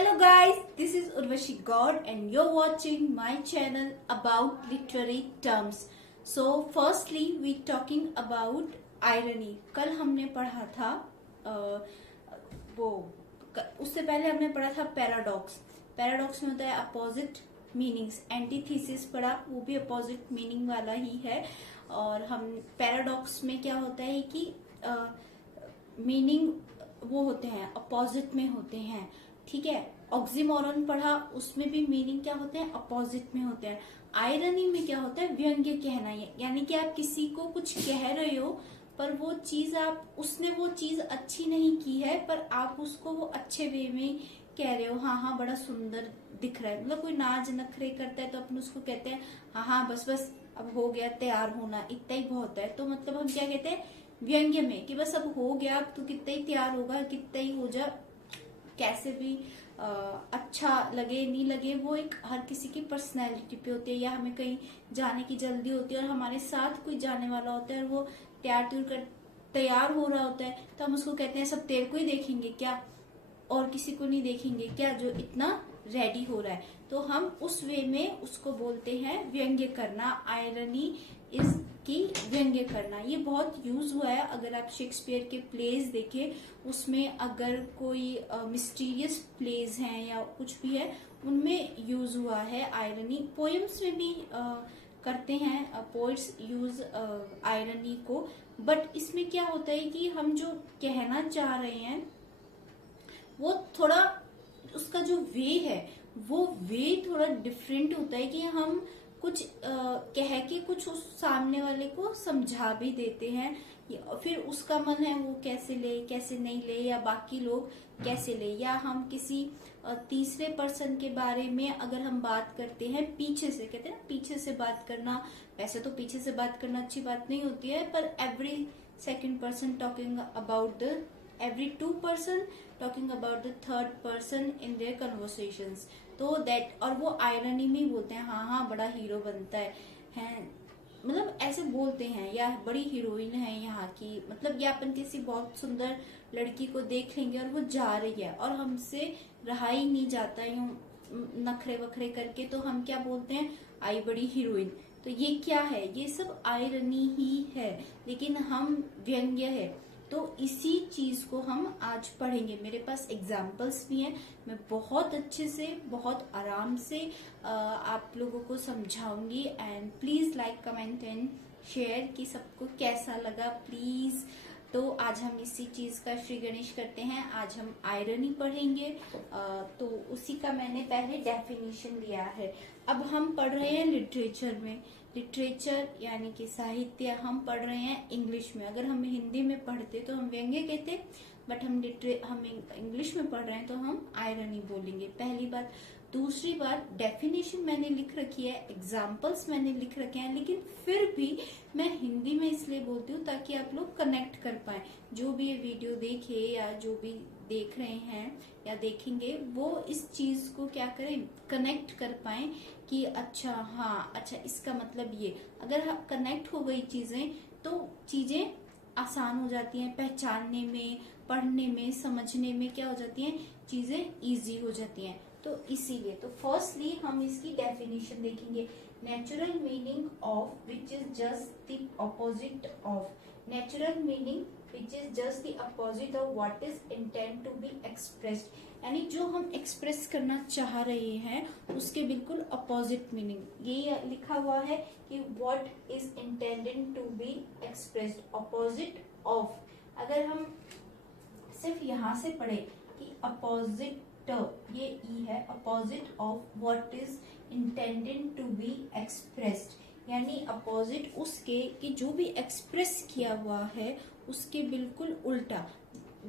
Hello guys, this is Urvashi God and you're watching my channel about literary terms. So firstly we talking about irony. कल हमने पढ़ा था उससे पहले हमने पढ़ा था पैराडॉक्स. पैराडॉक्स में होता है अपोजिट मीनिंग्स. एंटीथीसिस पढ़ा, वो भी अपोजिट मीनिंग वाला ही है. और हम पैराडॉक्स में क्या होता है कि मीनिंग वो होते हैं अपोजिट में होते हैं. ठीक है. ऑक्सीमोरन पढ़ा, उसमें भी मीनिंग क्या होते हैं अपोजिट में होते हैं. आयरनी में क्या होता है व्यंग्य कहना, यानी कि आप किसी को कुछ कह रहे हो पर वो चीज उसने वो चीज अच्छी नहीं की है पर आप उसको वो अच्छे वे में कह रहे हो. हाँ बड़ा सुंदर दिख रहा है. मतलब कोई नाज नखरे करता है तो अपन उसको कहते हैं हाँ बस अब हो गया, तैयार होना इतना ही बहुत है. तो मतलब हम क्या कहते हैं व्यंग्य में कि बस अब हो गया, अब तू कितना ही तैयार होगा, कितना ही हो जा, कैसे भी अच्छा लगे नहीं लगे, वो एक हर किसी की पर्सनैलिटी पे होती है. या हमें कहीं जाने की जल्दी होती है और हमारे साथ कोई जाने वाला होता है और वो तैयार हो रहा होता है तो हम उसको कहते हैं सब तेरे को ही देखेंगे क्या, और किसी को नहीं देखेंगे क्या जो इतना रेडी हो रहा है. तो हम उस वे में उसको बोलते हैं व्यंग्य करना. आयरनी इज की व्यंग्य करना. ये बहुत यूज हुआ है. अगर आप शेक्सपियर के प्लेज देखें उसमें अगर कोई मिस्टीरियस प्लेज हैं या कुछ भी है उनमें यूज हुआ है आयरनी. पोएम्स में भी करते हैं पोइट्स यूज आयरनी को. बट इसमें क्या होता है कि हम जो कहना चाह रहे हैं वो थोड़ा उसका जो वे है वो वे थोड़ा डिफरेंट होता है कि हम कुछ कह के कुछ उस सामने वाले को समझा भी देते हैं. फिर उसका मन है वो कैसे ले कैसे नहीं ले, या बाकी लोग कैसे ले, या हम किसी तीसरे पर्सन के बारे में अगर हम बात करते हैं पीछे से, कहते हैं ना पीछे से बात करना. वैसे तो पीछे से बात करना अच्छी बात नहीं होती है पर every second person talking about the every two person talking about the third person in their conversations. तो that, और वो आयरनी में बोलते हैं हाँ बड़ा हीरो बनता है मतलब ऐसे बोलते हैं, या बड़ी हीरोइन है यहाँ की. मतलब या अपन किसी बहुत सुंदर लड़की को देख लेंगे और वो जा रही है और हमसे रहा ही नहीं जाता यूं नखरे वखरे करके, तो हम क्या बोलते हैं आई बड़ी हीरोइन. तो ये क्या है, ये सब आयरनी ही है लेकिन हम व्यंग्य है. तो इसी चीज को हम आज पढ़ेंगे. मेरे पास एग्जाम्पल्स भी हैं. मैं बहुत अच्छे से बहुत आराम से आप लोगों को समझाऊंगी. And please like comment and share कि सबको कैसा लगा प्लीज. तो आज हम इसी चीज का श्री गणेश करते हैं. आज हम आयरनी पढ़ेंगे. तो उसी का मैंने पहले डेफिनेशन दिया है. अब हम पढ़ रहे हैं लिटरेचर में. लिटरेचर यानी कि साहित्य हम पढ़ रहे हैं इंग्लिश में. अगर हम हिंदी में पढ़ते तो हम व्यंग्य कहते, बट हम इंग्लिश में पढ़ रहे हैं तो हम आयरनी बोलेंगे. पहली बात. दूसरी बात, डेफिनेशन मैंने लिख रखी है, एग्जाम्पल्स मैंने लिख रखे हैं, लेकिन फिर भी मैं हिंदी में इसलिए बोलती हूँ ताकि आप लोग कनेक्ट कर पाए. जो भी ये वीडियो देखे या जो भी देख रहे हैं या देखेंगे वो इस चीज को क्या करें कनेक्ट कर पाए कि अच्छा इसका मतलब ये. अगर कनेक्ट हो गई चीजें तो चीजें आसान हो जाती हैं पहचानने में, पढ़ने में, समझने में. क्या हो जाती हैं चीजें इजी हो जाती हैं. तो इसीलिए तो फर्स्टली हम इसकी डेफिनेशन देखेंगे. Natural meaning of which is just the opposite of. Natural meaning which is just the opposite of what is intend to be expressed. यानी जो हम एक्सप्रेस करना चाह रहे हैं उसके बिल्कुल अपोजिट मीनिंग. ये लिखा हुआ है कि what is intended to be expressed opposite of. अगर हम सिर्फ यहाँ से पढ़े कि अपोजिट, ये ई है, opposite of what is intended to be expressed यानी अपोजिट उसके कि जो भी एक्सप्रेस किया हुआ है उसके बिल्कुल उल्टा.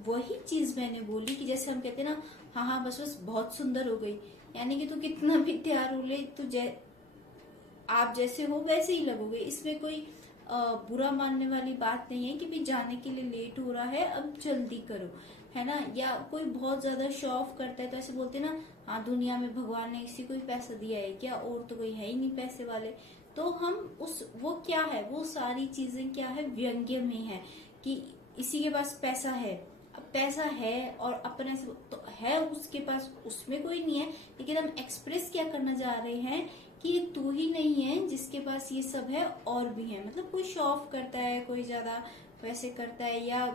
वही चीज मैंने बोली कि जैसे हम कहते हैं ना हाँ बस बहुत सुंदर हो गई, यानी कि तू कितना भी तैयार हो ले तू आप जैसे हो वैसे ही लगोगे. इसमें कोई बुरा मानने वाली बात नहीं है कि भी जाने के लिए लेट हो रहा है अब जल्दी करो, है ना. या कोई बहुत ज्यादा शो ऑफ करता है तो ऐसे बोलते हैं ना हाँ दुनिया में भगवान ने किसी को पैसा दिया है क्या, और तो कोई है ही नहीं पैसे वाले. तो हम वो क्या है, वो सारी चीजें क्या है व्यंग्य में है कि इसी के पास पैसा है. अब पैसा है और अपने से तो है उसके पास, उसमें कोई नहीं है, लेकिन हम एक्सप्रेस क्या करना चाह रहे हैं कि ये तू ही नहीं है जिसके पास ये सब है, और भी है। मतलब कोई शो ऑफ करता है, कोई ज्यादा वैसे करता है, या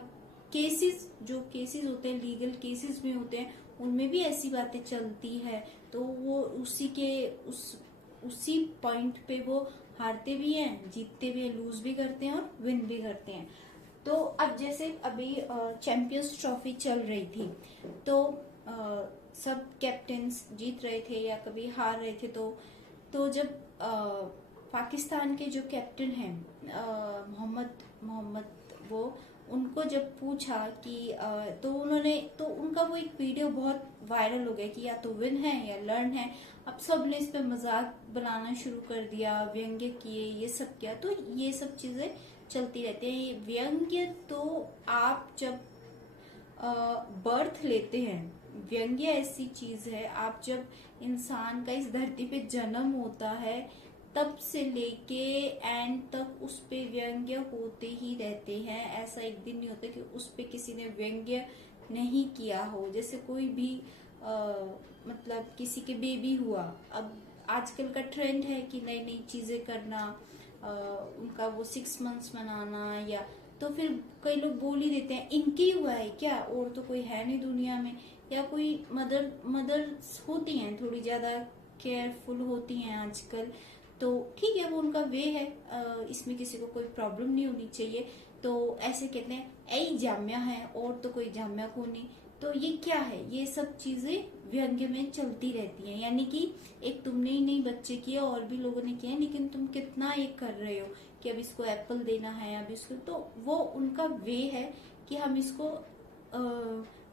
केसेस, जो केसेस होते हैं लीगल केसेस में होते हैं, उनमें भी ऐसी बातें चलती है। तो वो उसी पॉइंट पे वो हारते भी हैं, जीतते भी हैं, लूज भी करते हैं और विन भी करते हैं। तो अब जैसे अभी चैंपियंस ट्रॉफी चल रही थी, तो सब कैप्टन्स जीत रहे थे या कभी हार रहे थे। तो जब पाकिस्तान के जो कैप्टन हैं मोहम्मद वो, उनको जब पूछा कि तो उनका वो एक वीडियो बहुत वायरल हो गया कि या तो विन है या लर्न है। अब सब ने इस पे मजाक बनाना शुरू कर दिया, व्यंग्य किए, ये सब किया। तो ये सब चीजें चलती रहती है। व्यंग्य तो आप जब बर्थ लेते हैं, व्यंग्य ऐसी चीज है, आप जब इंसान का इस धरती पे जन्म होता है तब से लेके एंड तक उस पे व्यंग्य होते ही रहते हैं। ऐसा एक दिन नहीं होता कि उस पे किसी ने व्यंग्य नहीं किया हो। जैसे कोई भी मतलब किसी के बेबी हुआ, अब आजकल का ट्रेंड है कि नई नई चीजें करना, उनका वो 6 मंथ्स मनाना, या तो फिर कई लोग बोल ही देते हैं इनके ही हुआ है क्या, और तो कोई है नहीं दुनिया में। या कोई मदर्स होती हैं थोड़ी ज्यादा केयरफुल होती हैं आजकल, तो ठीक है, वो उनका वे है, इसमें किसी को कोई प्रॉब्लम नहीं होनी चाहिए। तो ऐसे कहते हैं ऐ जाम्या है, और तो कोई जाम्या को नहीं। तो ये क्या है, ये सब चीजें व्यंग्य में चलती रहती हैं। यानी कि एक तुमने ही नहीं बच्चे किए, और भी लोगों ने किया, लेकिन तुम कितना ये कर रहे हो कि अब इसको एप्पल देना है, अब इसको, तो वो उनका वे है कि हम इसको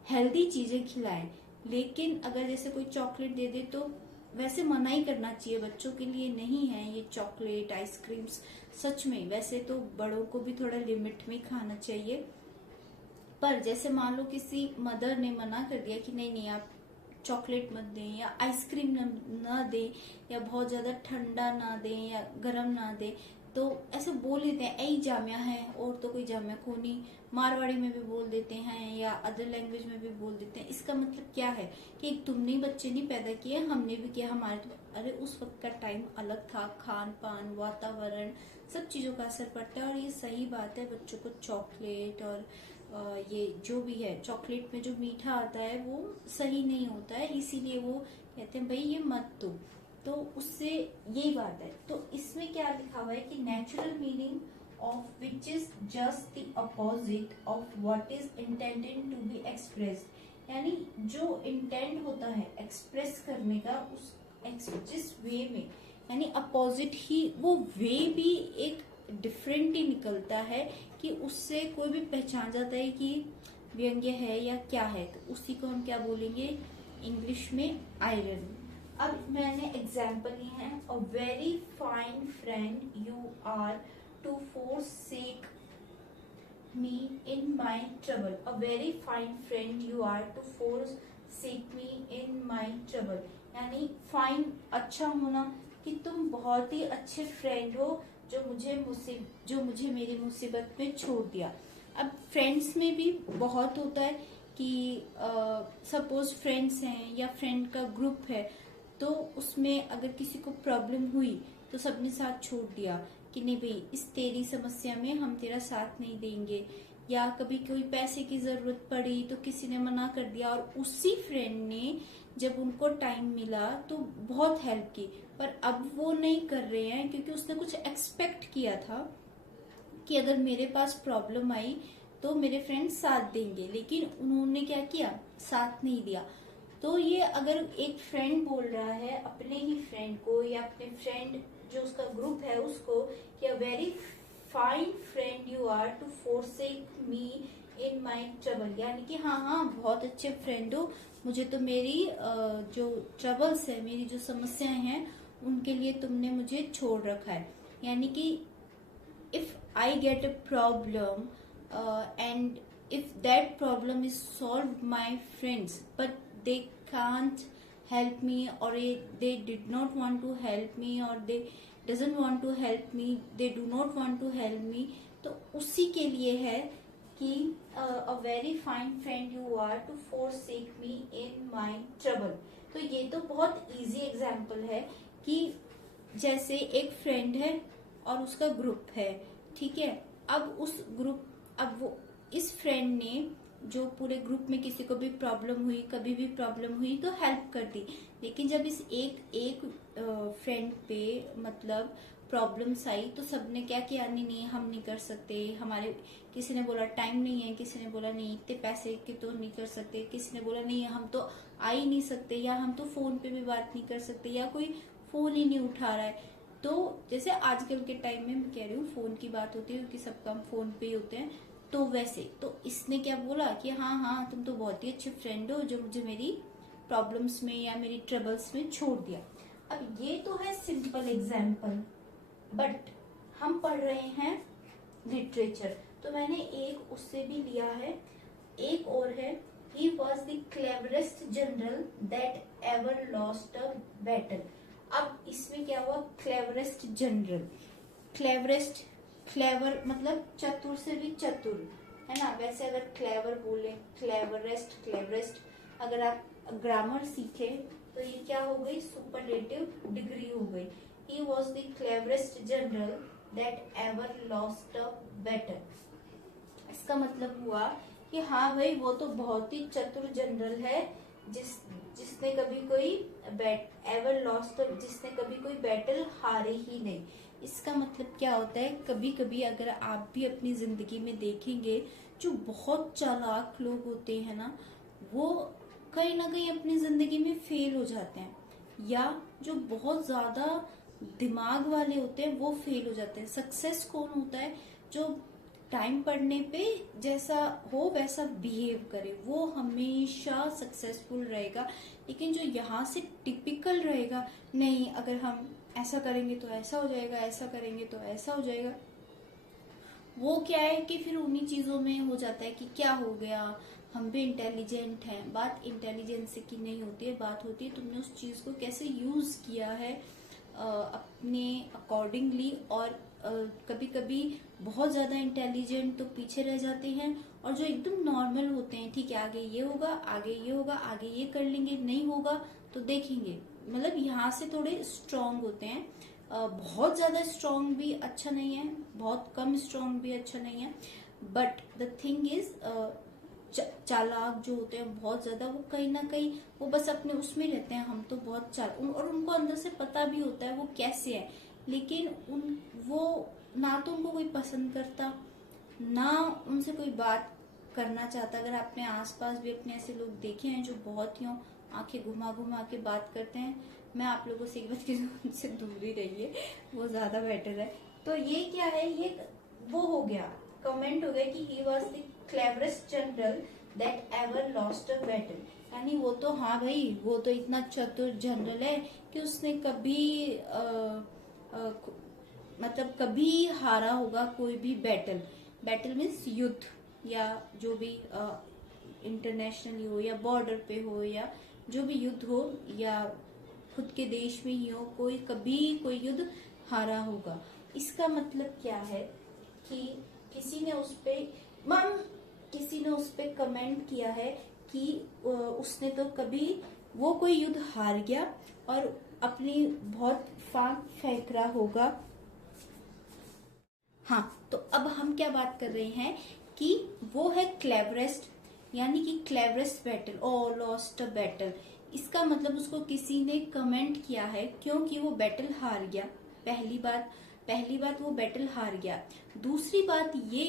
हेल्दी चीजें खिलाएं। लेकिन अगर जैसे कोई चॉकलेट दे दे तो वैसे मना ही करना चाहिए, बच्चों के लिए नहीं है ये चॉकलेट आइसक्रीम्स सच में। वैसे तो बड़ों को भी थोड़ा लिमिट में खाना चाहिए। पर जैसे मान लो किसी मदर ने मना कर दिया कि नहीं आप चॉकलेट मत दें, या आइसक्रीम ना दें, या बहुत ज्यादा ठंडा ना दें या गरम ना दें, तो ऐसे बोल देते हैं ऐ जाम्या है, और तो कोई जाम्या को नहीं। मारवाड़ी में भी बोल देते हैं या अदर लैंग्वेज में भी बोल देते हैं। इसका मतलब क्या है कि तुमने बच्चे नहीं पैदा किए, हमने भी किया, हमारे तो अरे उस वक्त का टाइम अलग था, खान पान, वातावरण, सब चीजों का असर पड़ता है। और ये सही बात है, बच्चों को चॉकलेट और ये जो भी है, चॉकलेट में जो मीठा आता है वो सही नहीं होता है, इसीलिए वो कहते हैं भाई ये मत दो। तो उससे यही बात है। तो इसमें क्या लिखा हुआ है कि natural meaning of which is just the opposite of what is intended to be expressed. यानी जो इंटेंड होता है एक्सप्रेस करने का, उस जिस वे में, यानी अपोजिट ही वो वे भी एक डिफरेंट ही निकलता है कि उससे कोई भी पहचान जाता है कि व्यंग्य है या क्या है। तो उसी को हम क्या बोलेंगे इंग्लिश में, आयरनी। अब मैंने एग्जाम्पल ली है, a very fine friend you are to forsake me in my trouble। a very fine friend you are to forsake me in my trouble। यानी फाइन अच्छा होना, कि तुम बहुत ही अच्छे फ्रेंड हो जो मुझे मेरी मुसीबत में छोड़ दिया। अब फ्रेंड्स में भी बहुत होता है कि सपोज फ्रेंड्स हैं या फ्रेंड का ग्रुप है, तो उसमें अगर किसी को प्रॉब्लम हुई तो सबने साथ छोड़ दिया कि नहीं भाई इस तेरी समस्या में हम तेरा साथ नहीं देंगे। या कभी कोई पैसे की जरूरत पड़ी तो किसी ने मना कर दिया, और उसी फ्रेंड ने जब उनको टाइम मिला तो बहुत हेल्प की। पर अब वो नहीं कर रहे हैं क्योंकि उसने कुछ एक्सपेक्ट किया था कि अगर मेरे पास प्रॉब्लम आई तो मेरे फ्रेंड साथ देंगे, लेकिन उन्होंने क्या किया, साथ नहीं दिया। तो ये अगर एक फ्रेंड बोल रहा है अपने ही फ्रेंड को या अपने फ्रेंड जो उसका ग्रुप है उसको कि a very fine friend you are to forsake me in my trouble, यानी कि हाँ बहुत अच्छे फ्रेंड हो, मुझे तो मेरी जो ट्रबल्स है, मेरी जो समस्याएं हैं उनके लिए तुमने मुझे छोड़ रखा है। यानी कि if I get a problem and if that problem is solved my friends but they can't help me, or they did not want to help me, or they doesn't want to help me, they do not want to help me, तो उसी के लिए है कि a very fine friend you are to forsake me in my trouble. तो ये तो बहुत इजी एग्जाम्पल है कि जैसे एक फ्रेंड है और उसका ग्रुप है, ठीक है। अब वो इस फ्रेंड ने जो पूरे ग्रुप में किसी को भी प्रॉब्लम हुई, कभी भी प्रॉब्लम हुई तो हेल्प कर दी। लेकिन जब इस एक फ्रेंड पे मतलब प्रॉब्लम्स आई तो सबने क्या किया, नहीं नहीं हम नहीं कर सकते, हमारे किसी ने बोला टाइम नहीं है, किसी ने बोला नहीं इतने पैसे के तो नहीं कर सकते, किसी ने बोला नहीं हम तो आ ही नहीं सकते, या हम तो फोन पे भी बात नहीं कर सकते, या कोई फोन ही नहीं उठा रहा है। तो जैसे आजकल के टाइम में मैं कह रही हूँ फोन की बात होती है क्योंकि सब काम फोन पे ही होते हैं, तो वैसे तो इसने क्या बोला कि हाँ हाँ तुम तो बहुत ही अच्छे फ्रेंड हो जो मुझे मेरी प्रॉब्लम्स में या मेरी ट्रबल्स में छोड़ दिया। अब ये तो है सिंपल एग्जाम्पल, बट हम पढ़ रहे हैं लिटरेचर, तो मैंने एक उससे भी लिया है, एक और है, he was the cleverest general that ever lost a battle। अब इसमें क्या हुआ, क्लेवरेस्ट जनरल, क्लेवरेस्ट, क्लेवर मतलब चतुर से भी चतुर, है ना। वैसे अगर क्लेवर बोले, क्लेवरेस्ट, क्लेवरेस्ट, अगर आप ग्रामर सीखे तो ये क्या हो गई, सुपरलेटिव डिग्री हो गई। He was the cleverest general that ever lost a battle. इसका मतलब हुआ कि हाँ भाई वो तो बहुत ही चतुर जनरल है जिसने कभी कोई एवर लॉस्ट, जिसने कभी कोई बैटल हारे ही नहीं। इसका मतलब क्या होता है, कभी कभी अगर आप भी अपनी जिंदगी में देखेंगे जो बहुत चालाक लोग होते हैं ना, वो कहीं ना कहीं अपनी जिंदगी में फेल हो जाते हैं, या जो बहुत ज्यादा दिमाग वाले होते हैं वो फेल हो जाते हैं। सक्सेस कौन होता है, जो टाइम पढ़ने पे जैसा हो वैसा बिहेव करे, वो हमेशा सक्सेसफुल रहेगा। लेकिन जो यहाँ से टिपिकल रहेगा, नहीं अगर हम ऐसा करेंगे तो ऐसा हो जाएगा, ऐसा करेंगे तो ऐसा हो जाएगा, वो क्या है कि फिर उन्हीं चीजों में हो जाता है कि क्या हो गया, हम भी इंटेलिजेंट हैं। बात इंटेलिजेंस की नहीं होती है, बात होती है तुमने उस चीज को कैसे यूज किया है अपने अकॉर्डिंगली। और कभी कभी बहुत ज्यादा इंटेलिजेंट तो पीछे रह जाते हैं, और जो एकदम नॉर्मल होते हैं, ठीक है आगे ये होगा, आगे ये होगा, आगे ये कर लेंगे, नहीं होगा तो देखेंगे, मतलब यहाँ से थोड़े स्ट्रांग होते हैं। बहुत ज्यादा स्ट्रांग भी अच्छा नहीं है, बहुत कम स्ट्रांग भी अच्छा नहीं है, बट द थिंग इज चालाक जो होते हैं बहुत ज्यादा, वो कहीं ना कहीं वो बस अपने उसमें रहते हैं, हम तो बहुत चालाक, और उनको अंदर से पता भी होता है वो कैसे है, लेकिन वो ना तो उनको कोई पसंद करता, ना उनसे कोई बात करना चाहता। अगर आपने आसपास भी अपने ऐसे लोग देखे हैं जो बहुत ही आंखें घुमा घुमा के बात करते हैं, मैं आप लोगों से एक बात की उनसे दूर ही रहिए, वो ज्यादा बेटर है। तो ये क्या है, ये वो हो गया, कमेंट हो गया कि he was the cleverest general that ever lost a battle, यानी वो तो हाँ भाई वो तो इतना चतुर जनरल है कि उसने कभी मतलब कभी हारा होगा कोई भी बैटल। बैटल मीन्स युद्ध, या जो भी इंटरनेशनली हो या बॉर्डर पे हो या जो भी युद्ध हो, या खुद के देश में ही हो, कोई कभी कोई युद्ध हारा होगा। इसका मतलब क्या है कि किसी ने उस पे कमेंट किया है कि उसने तो कभी वो कोई युद्ध हार गया और अपनी बहुत फाक फेंक रहा होगा। हाँ, तो अब हम क्या बात कर रहे हैं कि वो है क्लेवरेस्ट, यानी कि क्लेवरेस्ट बैटल और लॉस्ट अ बैटल। इसका मतलब उसको किसी ने कमेंट किया है क्योंकि वो बैटल हार गया। पहली बात वो बैटल हार गया। दूसरी बात ये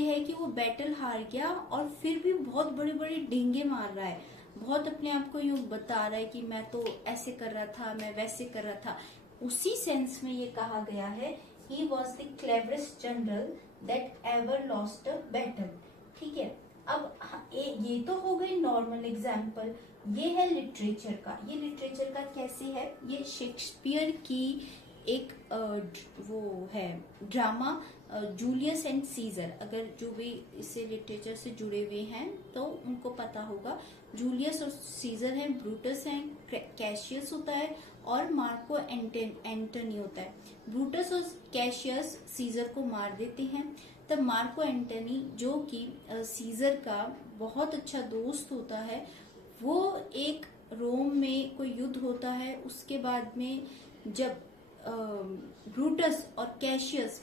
है कि वो बैटल हार गया और फिर भी बहुत बड़े बड़े ढींगे मार रहा है, बहुत अपने आप को यूं बता रहा है कि मैं तो ऐसे कर रहा था, मैं वैसे कर रहा था। उसी सेंस में ये कहा गया है he was the cleverest general that ever lost a battle. ठीक है, अब ये तो हो गई नॉर्मल एग्जाम्पल। ये है लिटरेचर का। ये लिटरेचर का कैसे है, ये शेक्सपियर की एक वो है ड्रामा जूलियस एंड सीजर। अगर जो भी इससे लिटरेचर से जुड़े हुए हैं तो उनको पता होगा। जूलियस और सीजर हैं, ब्रूटस हैं, कैशियस होता है और मार्को एंटनी होता है। ब्रूटस और कैशियस सीजर को मार देते हैं। तब मार्को एंटनी, जो कि सीजर का बहुत अच्छा दोस्त होता है, वो एक रोम में कोई युद्ध होता है, उसके बाद में जब ब्रूटस और कैशियस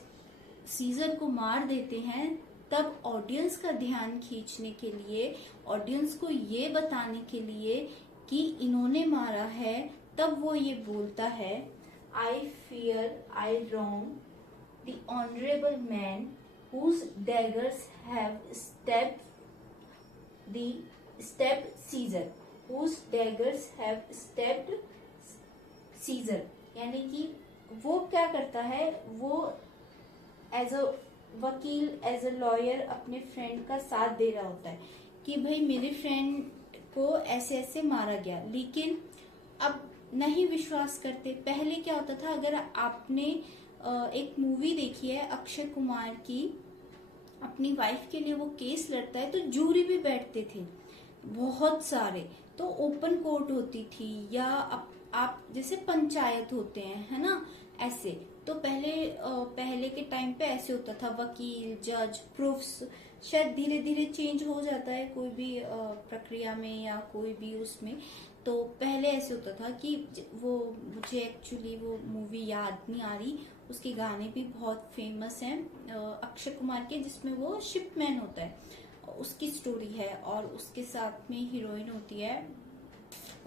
सीजर को मार देते हैं, तब ऑडियंस का ध्यान खींचने के लिए, ऑडियंस को ये बताने के लिए कि इन्होंने मारा है, तब वो ये बोलता है, I fear I wrong the honourable man whose daggers have stabbed Caesar, whose daggers have stabbed Caesar। यानी कि वो क्या करता है, वो एज अ वकील, एज अ लॉयर अपने फ्रेंड का साथ दे रहा होता है कि भाई मेरे फ्रेंड को ऐसे ऐसे मारा गया, लेकिन अब नहीं विश्वास करते। पहले क्या होता था, अगर आपने एक मूवी देखी है अक्षय कुमार की, अपनी वाइफ के लिए वो केस लड़ता है, तो जूरी भी बैठते थे बहुत सारे, तो ओपन कोर्ट होती थी, या आप जैसे पंचायत होते हैं, है ना, ऐसे। तो पहले के टाइम पे ऐसे होता था, वकील, जज, प्रूफ्स। शायद धीरे धीरे चेंज हो जाता है कोई भी प्रक्रिया में या कोई भी उसमें। तो पहले ऐसे होता था कि वो, मुझे एक्चुअली वो मूवी याद नहीं आ रही, उसके गाने भी बहुत फेमस हैं अक्षय कुमार के, जिसमें वो शिपमैन होता है, उसकी स्टोरी है, और उसके साथ में हीरोइन होती है,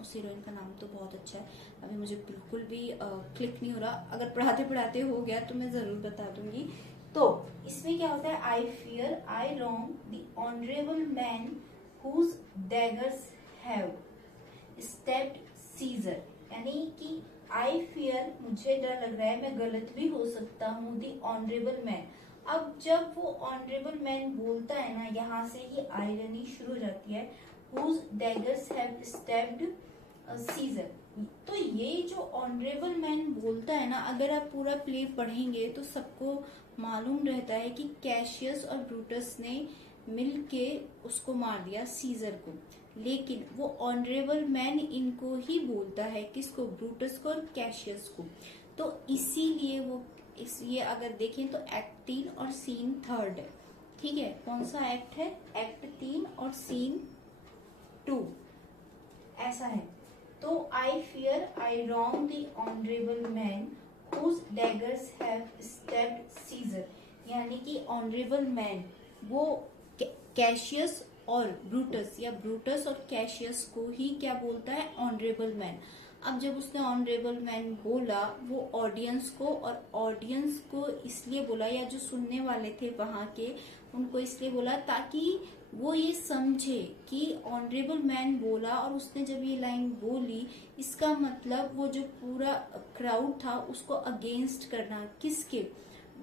उस हीरोइन का नाम तो बहुत अच्छा है, अभी मुझे बिल्कुल भी क्लिक नहीं हो रहा, अगर पढ़ाते पढ़ाते हो गया तो मैं जरूर बता दूंगी। तो इसमें क्या होता है, I fear I wrong the honourable man whose daggers have stabbed Caesar, यानी कि आई फियर, मुझे डर लग रहा है, मैं गलत भी हो सकता हूँ, द ऑनरेबल मैन। अब जब वो ऑनरेबल मैन बोलता है ना, यहाँ से ये आयरनी शुरू हो जाती है, whose daggers have stabbed Caesar. तो ये जो ऑनरेबल मैन बोलता है ना, अगर आप पूरा प्ले पढ़ेंगे तो सबको मालूम रहता है कि कैशियस और ब्रूटस ने मिलके उसको मार दिया सीजर को, लेकिन वो ऑनरेबल मैन इनको ही बोलता है, किसको, ब्रूटस को और कैशियस को। तो इसीलिए वो ये अगर देखें तो एक्ट 3 और सीन 3 है, ठीक है। कौन सा एक्ट है, एक्ट 3 और सीन 2 ऐसा है। तो आई fear I wrong the honourable man whose daggers have stabbed Caesar, यानी कि ऑनरेबल मैन वो कैशियस और ब्रूटस, या ब्रूटस और कैशियस को ही क्या बोलता है, ऑनरेबल मैन। अब जब उसने ऑनरेबल मैन बोला, वो ऑडियंस को, और ऑडियंस को इसलिए बोला, या जो सुनने वाले थे वहां के, उनको इसलिए बोला ताकि वो ये समझे कि ऑनरेबल मैन बोला, और उसने जब ये लाइन बोली, इसका मतलब वो जो पूरा क्राउड था उसको अगेंस्ट करना, किसके,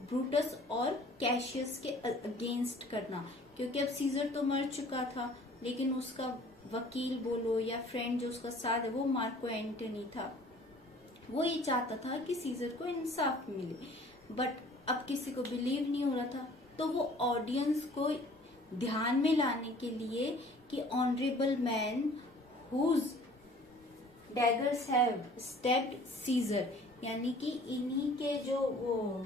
ब्रूटस और कैशियस के अगेंस्ट करना, क्योंकि अब सीजर तो मर चुका था, लेकिन उसका वकील बोलो या फ्रेंड जो उसका साथ है, वो मार्को एंटनी था। वो ये चाहता था कि सीजर को इंसाफ मिले, बट अब किसी को बिलीव नहीं हो रहा था। तो वो ऑडियंस को ध्यान में लाने के लिए कि honourable man whose daggers have stabbed Caesar, यानी कि इन्हीं के जो वो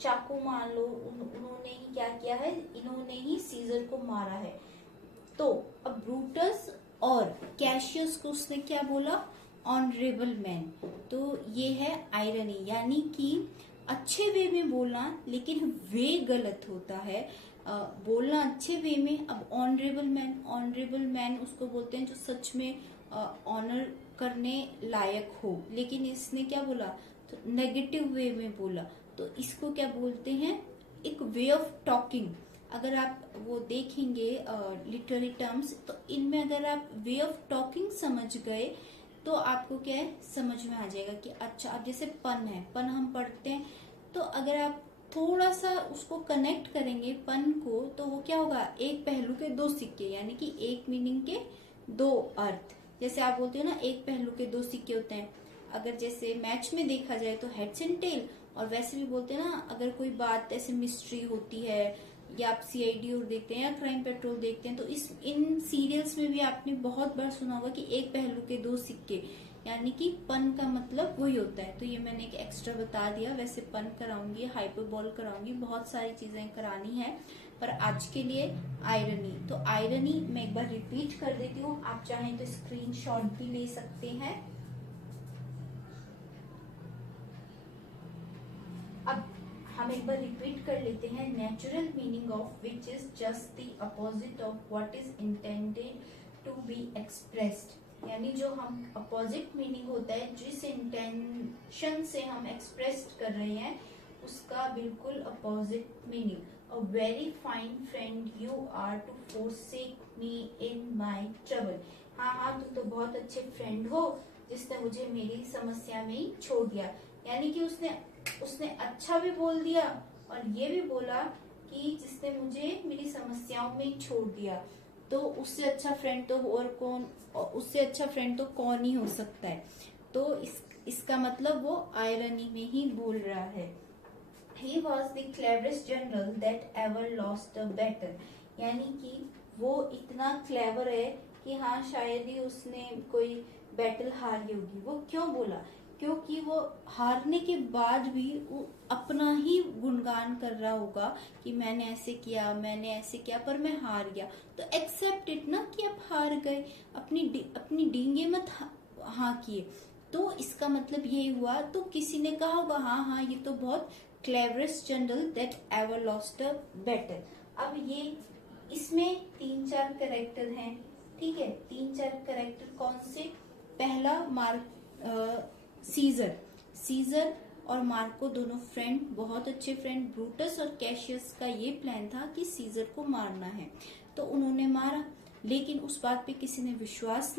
चाकू मान लो, उन्होंने ही क्या किया है, इन्होंने ही सीजर को मारा है। तो अब ब्रूटस और कैशियस को उसने क्या बोला, ऑनरेबल मैन। तो ये है आयरनी, यानी कि अच्छे वे में बोलना, लेकिन वे गलत होता है। बोलना अच्छे वे में। अब ऑनरेबल मैन उसको बोलते हैं जो सच में ऑनर करने लायक हो, लेकिन इसने क्या बोला, तो नेगेटिव वे में बोला, तो इसको क्या बोलते हैं, एक वे ऑफ टॉकिंग। अगर आप वो देखेंगे लिटरेरी टर्म्स, तो इनमें अगर आप वे ऑफ टॉकिंग समझ गए तो आपको क्या है, समझ में आ जाएगा कि अच्छा, अब जैसे पन है, पन हम पढ़ते हैं, तो अगर आप थोड़ा सा उसको कनेक्ट करेंगे पन को, तो वो क्या होगा, एक पहलू के दो सिक्के, यानी कि एक मीनिंग के दो अर्थ। जैसे आप बोलते हो ना, एक पहलू के दो सिक्के होते हैं। अगर जैसे मैच में देखा जाए तो हेड्स एंड टेल, और वैसे भी बोलते हैं ना, अगर कोई बात ऐसे मिस्ट्री होती है, या आप सीआईडी और देखते हैं या क्राइम पेट्रोल देखते हैं, तो इन सीरियल्स में भी आपने बहुत बार सुना होगा कि एक पहलू के दो सिक्के, यानी कि पन का मतलब वही होता है। तो ये मैंने एक एक्स्ट्रा बता दिया। वैसे पन कराऊंगी, हाइपरबोल कराऊंगी, बहुत सारी चीजें करानी है, पर आज के लिए आयरनी। तो आयरनी मैं एक बार रिपीट कर देती हूँ, आप चाहें तो स्क्रीनशॉट भी ले सकते हैं। अब हम एक बार रिपीट कर लेते हैं। Natural meaning of which is just the opposite of what is intended to be expressed, यानी जो हम अपोजिट मीनिंग होता है, जिस इंटेंशन से हम एक्सप्रेस कर रहे हैं, उसका बिल्कुल opposite meaning. A very fine friend you are to forsake me in my trouble. हाँ, तुम तो बहुत अच्छे फ्रेंड हो जिसने मुझे मेरी समस्या में ही छोड़ दिया। यानी कि उसने अच्छा भी बोल दिया और ये भी बोला कि जिसने मुझे मेरी समस्याओं में छोड़ दिया। तो उससे अच्छा फ्रेंड तो उससे अच्छा फ्रेंड तो कौन ही हो सकता है। तो इसका मतलब वो आयरनी में ही बोल रहा है। He was the cleverest general that ever lost a battle, यानी कि वो इतना क्लेवर है कि हाँ शायद ही उसने कोई बैटल हारी होगी। वो क्यों बोला? क्योंकि वो हारने के बाद भी वो अपना ही गुणगान कर रहा होगा कि मैंने ऐसे किया पर मैं हार गया। तो एक्सेप्ट इट ना कि आप हार गए, अपनी डींगे मत हाँकिए। तो इसका मतलब ये हुआ। तो किसी ने कहा होगा हाँ ये तो बहुत cleverest general that ever lost a battle. अब ये इसमें 3-4 कैरेक्टर हैं, ठीक है। 3-4 कैरेक्टर कौन से? पहला सीजर और मार्को दोनों फ्रेंड, बहुत अच्छे फ्रेंड। ब्रूटस और कैशियस का ये प्लान था कि सीजर को मारना है, तो उन्होंने मारा, लेकिन उस बात पे किसी ने विश्वास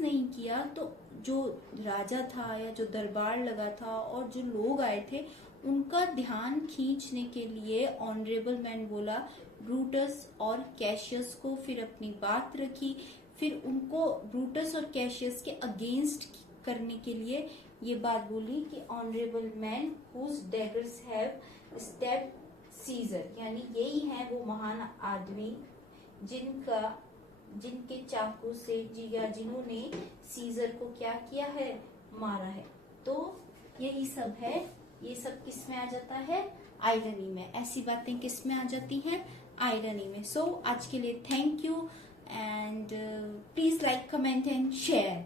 नहीं किया। तो जो राजा था या जो दरबार लगा था और जो लोग आए थे, उनका ध्यान खींचने के लिए ऑनरेबल मैन बोला ब्रूटस और कैशियस को, फिर अपनी बात रखी, फिर उनको ब्रूटस और कैशियस के अगेंस्ट करने के लिए ये बात बोली कि honourable man whose daggers have stabbed Caesar, यानी यही है वो महान आदमी जिनके चाकू से जिन्होंने सीजर को क्या किया है? मारा है। तो यही सब है। ये सब किस में आ जाता है? आयरनी में। ऐसी बातें किस में आ जाती हैं? आयरनी में। सो आज के लिए thank you and please like, comment and share.